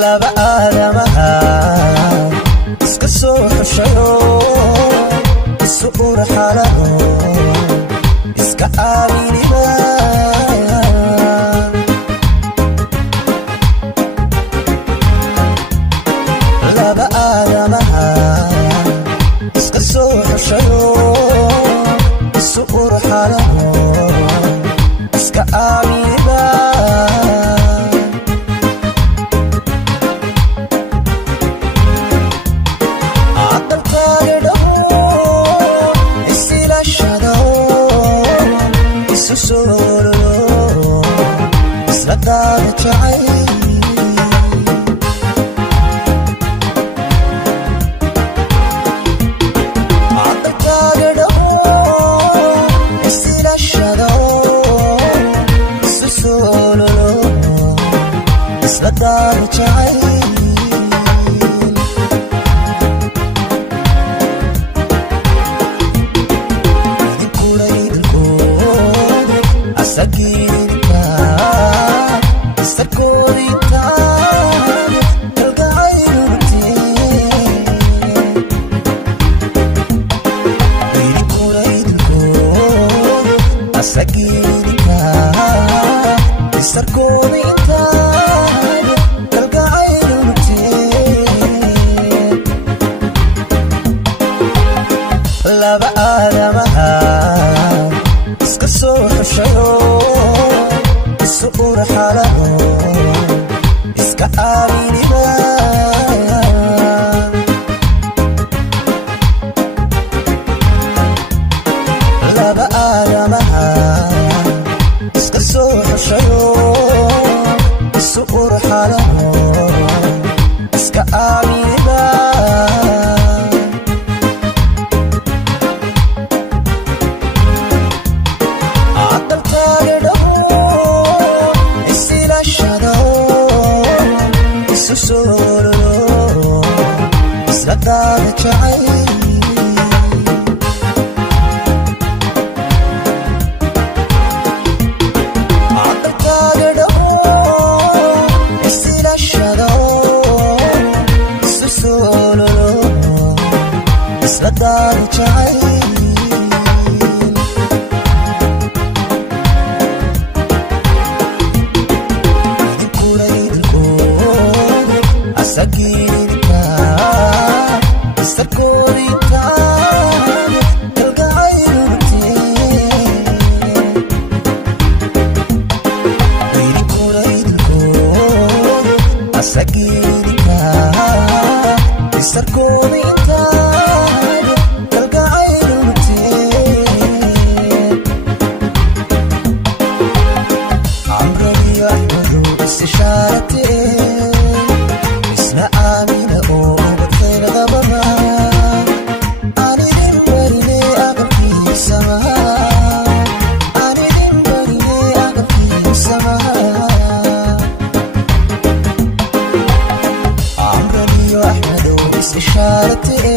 laba aadamaha iska soo xushayo isu urxalado iska aaminima laba aadamaha iska soo xushayo isu urxalado iska aaminima isladada jacay aqalkaaga dhawo isilashado isu soololo isladada jacay Sagirka sakorita kalgaayurte irikuraydko sagirka sakorita kalgaayurte laba aadamaha iska soo xushayo isu urxalado iska aaminima laba aadamaha iska soo xushayo isu urxalado iska aaminima isladada jacay aqalkaaga dhawo isilashado isu soololo isladada jacay sagirka sakorita kalgaayurte irikuraydko sagirka sakorita kalgaayurte amraniyo ahmadu istishaarate إشارتي